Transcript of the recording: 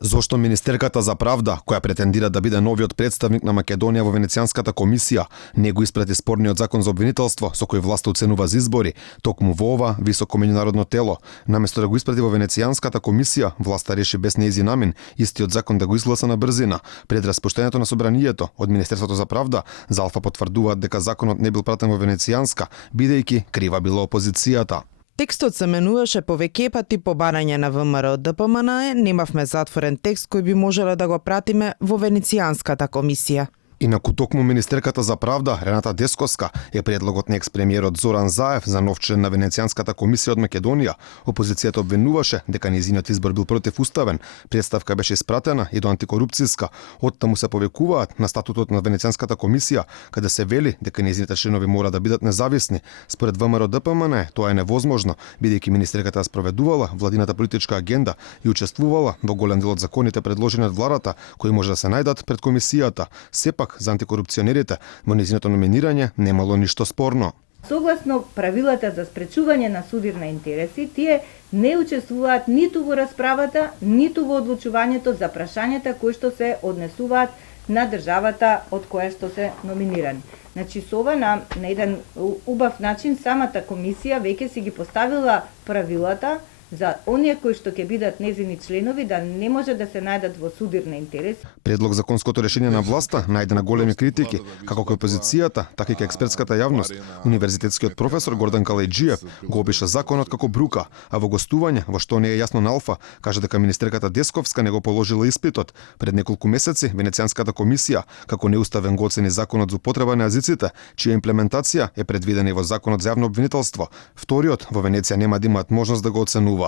Зошто министерката за правда, која претендира да биде новиот представник на Македонија во Венецијанската комисија, не го испрати спорниот закон за обвинителство со кој власта оценува за избори, токму во ова високо меѓународно тело. Наместо да го испрати во Венецијанската комисија, власта реши без нејзин намин истиот закон да го изгласа на брзина. Пред распуштањето на собранието од Министерството за правда, за Алфа потврдуваат дека законот не бил пратен во Венецијанска, бидејќи крива била опозицијата. Текстот се менуваше повеќе пати по барање на ВМРО ДПМН, немавме затворен текст кој би можеле да го пратиме во Венецијанската комисија. Инаку токму министерката за правда Рената Десковска е предлогот на екс-премиерот Зоран Заев за нов член на Венецијанската комисија од Македонија. Опозицијата обвинуваше дека нејзиниот избор бил противуставен. Представка беше испратена и до антикорупцијска. Оттаму се повекуваат на статутот на Венецијанската комисија, каде се вели дека нејзините членови мора да бидат независни. Според ВМРО ДПМН тоа е невозможно, бидејќи министерката спроведувала владината политичка агенда и учествувала во голем дел од законите предложени од владата, кои може да се најдат пред комисијата. Сепак за антикорупционерите во нејзиното номинирање немало ништо спорно. Согласно правилата за спречување на судир на интереси, тие не учествуваат ниту во расправата, ниту во одлучувањето за прашањата кои што се однесуваат на државата од која што се номинирани. Значи, со ова на еден убав начин самата комисија веќе си ги поставила правилата за оние кои што ќе бидат незини членови да не може да се најдат во судир на интерес. Предлог законското решение на власта најде на големи критики, како кај опозицијата, така и кај експертската јавност. Универзитетскиот професор Гордан Калајџиев го опиша законот како брука, а во гостување, во што не е јасно на Алфа, кажа дека министерката Десковска не го положила испитот. Пред неколку месеци Венецијанската комисија, како неуставен го оцени законот за употреба на јазиците, чија имплементација е предвидена и во законот за јавно обвинителство. Вториот во Венеција нема да имаат можност да го оценуваат.